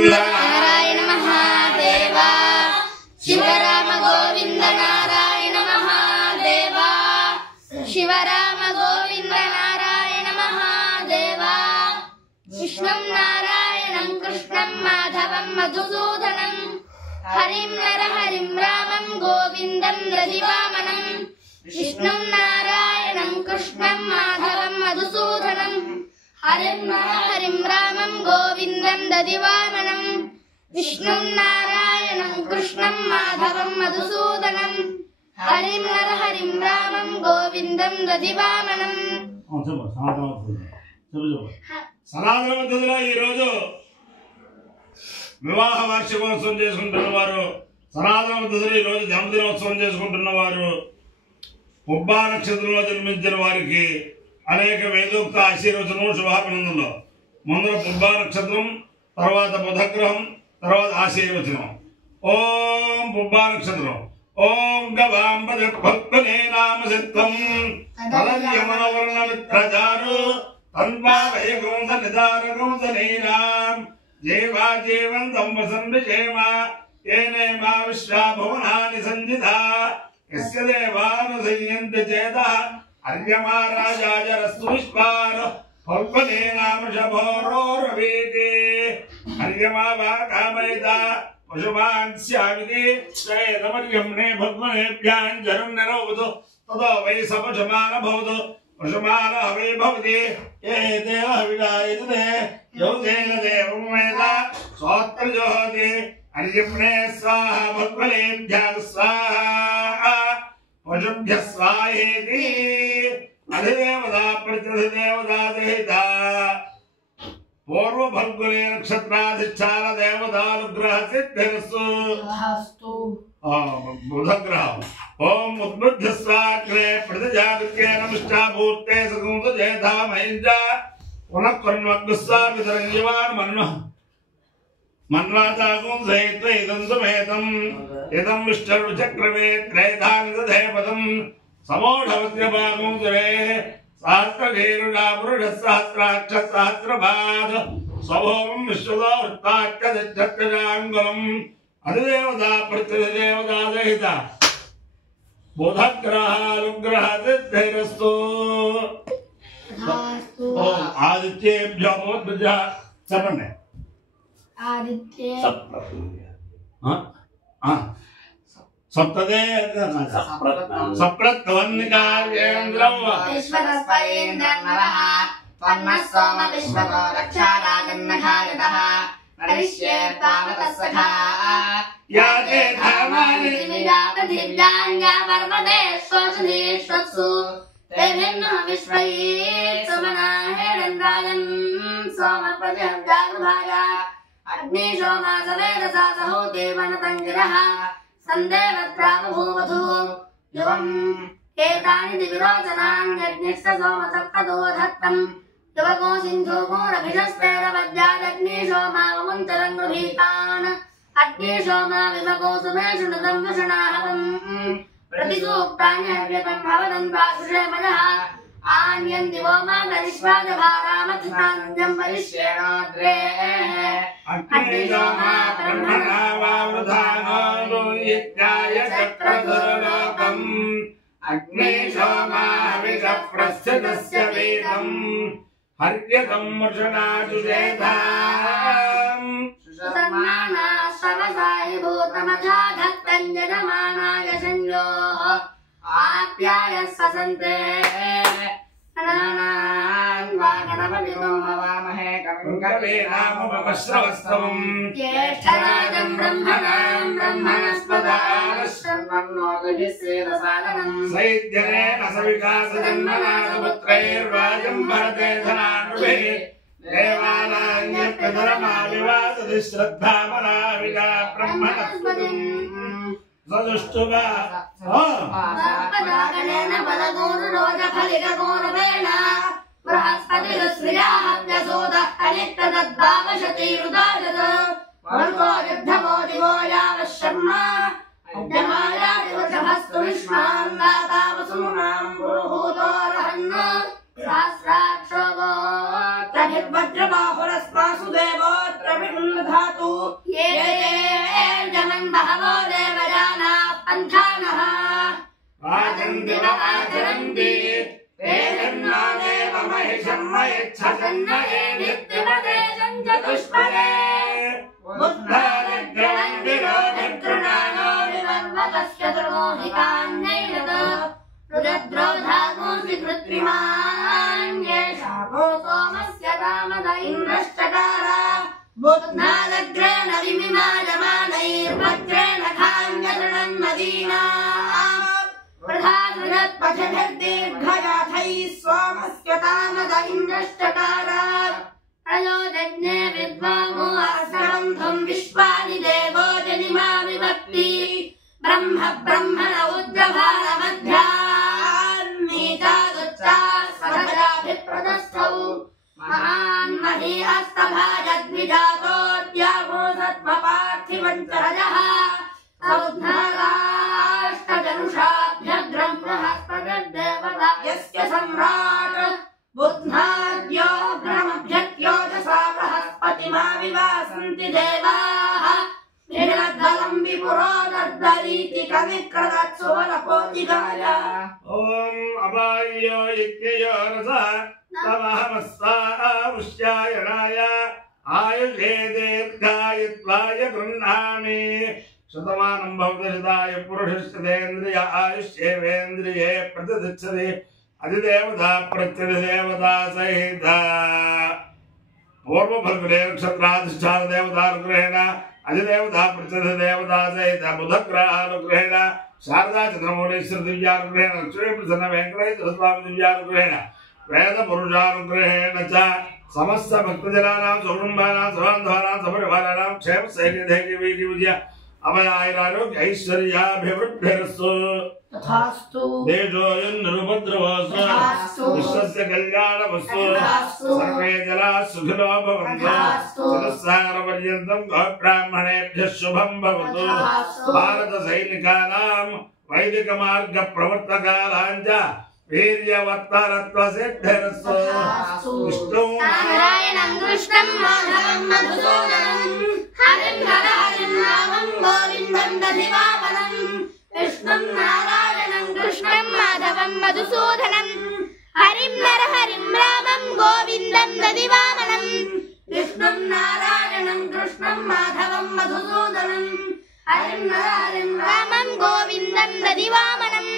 नारायण महादेवा शिवराम गोविंद नारायण महादेवा शिवराम गोविंद नारायण महादेवा विष्णुं नारायणं कृष्णं माधवं मधुसूदनं हरिं नरहरिं रामं गोविन्दं दधिवामनं विष्णुं नारायणं कृष्णं माधवं मधुसूदनं हरिं नरहरिं रामं गोविन्दं दधिवामनं विष्णुं नारायणं कृष्णं माधवं मधुसूदनं हरिं नरहरिं रामं गोविन्दं दधिवामनं సనాతన పద్ధతిలో ఈ రోజు వివాహ వార్షికోత్సవం చేసుకుంటున్నవారు, సనాతన పద్ధతిలో ఈ రోజు జన్మదినోత్సవం చేసుకుంటున్నవారు, పుబ్బా నక్షత్రంలో జన్మించిన వారికి అనేక వేదోక్త ఆశీర్వచనం శుభాభినందనలు. ముందర పుబ్బా నక్షత్రం, తర్వాత బుధగ్రహం, తర్వాత ఆశీర్వచనం. ఓం పుబ్బా నక్షత్రం ఓం గవాంబనే నామ సిద్ధం తదయమనవర్ణ మిత్రజారు తన్వావయగుంస నిదారగుంసనీనాం జీవా జీవంతం వసంవిషేమ ఏనేమా విశ్వాభువనాని సంజితా యస్య దేవానుసంయంతి చేతః అర్యమా రాజాజరస్తు విశ్వాన్ ఫల్పనేనామృషభోరోరవీతి అర్యమా వా కామయిత పశుమాన్ స్యామితి శ్రేయతమర్యమ్నే భగ్మనేభ్యాం నిరోవతు తదో వై సపశమాన భవతు పశుమాన హవే భవతి ఏ దేవ హవిలాయతే యోగేన దేవం వేద స్వాత్రజోహతి అర్యమ్నే స్వాహ భగ్మనేభ్యాం స్వాహ పశుభ్య స్వాహేతి అధిదేవతా ప్రత్యధిదేవతా దహిత పూర్వ ఫల్గునే నక్షత్రాధిష్టాన దేవతానుగ్రహ సిద్ధిరస్తు బుధగ్రహం ఓం ఉద్బుద్ధస్వాగ్రే ప్రతిజాగృత్యే నమిష్టాభూతే సగుంసజేధా మహింజ పునఃకర్ణ్వగ్స్వామితరంగివాన్ మన్వాచాగుంసైత్వ ఇదం సుమేతం ఇదం విష్ణుర్చక్రమే త్రైధానిదధేపదం సమోఢవస్యపాగుంసురే సహస్రధీరుడా పురుష సహస్రాక్ష సహస్రపాద స్వభోగం విశ్వదో వృత్తాఖ్యదిత్యజాంగులం అధిదేవతా ప్రత్యధిదేవతా దహిత బుధగ్రహానుగ్రహ సిద్ధిరస్తు ఓం ఆదిత్యేభ్యో భవద్భుజ చెప్పండి సప్తదే సప్రత్వన్నికార్యేంద్రం విశ్వతస్పయేంద్రన్నవః పన్నః సోమ విశ్వతో రక్షారాజన్నఖాయతః నరిష్యే తావతస్సఖా యాతే ధర్మాని దివ్యాంగా పర్వతే స్వసుధీష్వత్సు తేభిన్న విశ్వయే సుమనాహేంద్రాయన్ సోమ ప్రజాగృభాయ అగ్ని సోమా సవేదసా సహోతే వనతంగిరః సందేవత్రావభూవధూ యువం ఏతాని దివిరోచనాన్యగ్నిశ్చ సోమసప్తదో ధత్తం యువకో సింధు గోరభిషస్తేరవద్యాదగ్ని సోమావముంతరం గృహీతాన్ అగ్ని సోమా విమకో సుమేషు నుదం వృషణాహవం प्रतिसूक्तान्यहव्यतं भवनं वासुषेमयः आन्यन्ति वोमागरिष्वाजभारामथुतानन्द्यं वरिष्येणोद्रे अग्निशोमा ब्रह्मणा वावृधानो यज्ञाय चक्रधुर्लोकम् अग्निशोमा विषप्रस्थितस्य वेदम् हर्यतं वृषणाजुषेधाम् सुसन्माना स्ववसाहि भूतमथा धत्तं यजमानाय संयोः आप्यायः ससन्ते गणपतिमवामहे कविकवीनामुपमश्रवस्तवम् ज्येष्ठराजं ब्रह्मणां ब्रह्मणस्पदालश्चन्वन्नोदभिस्वेदसादनम् सैद्यनेन सविकासजन्मना सुपुत्रैर्वाजं भरते धनानुभिः देवानान्यप्रधरमाविवासति श्रद्धामनाविगा ब्रह्मणस्पतिम् सदुष्टुवा सर्पजागरेण बलगोरुरोजफलिकगोरवेण बृहस्पतिरुश्रियाहव्यसोदः कलित्तदद्भावशतीरुदाजत वर्गो युद्धवो दिवो यावः शर्मा अद्यमायादिवृषभस्तु विश्वान् दाता वसूनां पुरुहूतोऽर्हन् सहस्राक्षो गोत्रभिर्वज्रबाहुरस्मासु देवोऽत्र विनुदधातु भवतु ये जमन् बहवो देवयाना पन्थानः आचरन्ति व आचरन्ति तेजन्नो देव महिषं मयच्छसन्नये नित्यमदेशं चतुष्पदे बुद्धादग्रहं विरोधगृणानो विवर्वतस्य दुर्मोहितान्यैरत रुद्रोधागोऽसि कृत्रिमान्येषा भो सोमस्य कामद इन्द्रश्चकार बुद्धादग्रेण विमिमायमानैर्वज्रेण खान्यतृणं नदीना प्रधानपथभिर्दीर्घयाथैः सोमस्य तामद इन्द्रश्चकार प्रयोजज्ञे विद्वामो अस्रबन्धुं विश्वानि देवो जनिमा विभक्ति ब्रह्म ब्रह्मण उद्रभारमध्यान्नीतादुच्चाः सदयाभिप्रदस्थौ महान् मही हस्तभाजद्विजातोऽद्यावो सत्त्वपार्थिवं च रजः सौद्धराष्टजनुषाभ्यग्रं बृहस्पतिर्देवता यस्य सम्राट् बुद्धाद्योग्रमभ्यत्योजसा बृहस्पतिमा विवासन्ति देवाः निरद्बलं विपुरोदर्दरीति कविक्रदत् सुवनपोतिगाय ॐ अपायो इत्ययो रसः तमहमस्तामुष्यायणाय आयुषे दीर्घायुत्वाय गृह्णामि शतमानं भवति शताय पुरुषस्तेन्द्रिय आयुष्येवेन्द्रिये प्रतिष्ठते अधिदेवता प्रत्यधिदेवता सहित पूर्वफल्गुने नक्षत्राधिष्ठान देवतानुग्रहेण अधिदेवता प्रत्यधिदेवता सहित बुधग्रहानुग्रहेण शारदा चंद्रमौळीश्वर दिव्यानुग्रहेण लक्ष्मी प्रसन्न वेंकटेश्वर स्वामी दिव्यानुग्रहेण वेद पुरुषानुग्रहेण च समस्त भक्तजनानां सकुटुम्बानां सबान्धवानां सपरिवाराणां क्षेम सैन्यधैर्य वीर्य विजय अभयारोग्य ऐश्वर्याभिवृद्धिरस्तु तथास्तु देशोऽयन्निरुपद्रवस्तु विश्वस्य कल्याणमस्तु सर्वे जनाः सुखिनो भवन्तु चतुस्सागरपर्यन्तं गोब्राह्मणेभ्यः शुभं भवतु भारतसैनिकानां वैदिकमार्गप्रवर्तकानां च वीर्यवत्तरत्वसिद्धिरस्तु विष्णुं नारायणं कृष्णं माधवं मधुसूदनं हरिं हरिं रामं गोविन्दं दधिवामनं विष्णुं नारायणं कृष्णं माधवं मधुसूदनं हरिं हरिं रामं गोविन्दं दधिवामनं विष्णुं नारायणं कृष्णं माधवं मधुसूदनं हरिं रामं गोविन्दं दधिवामनं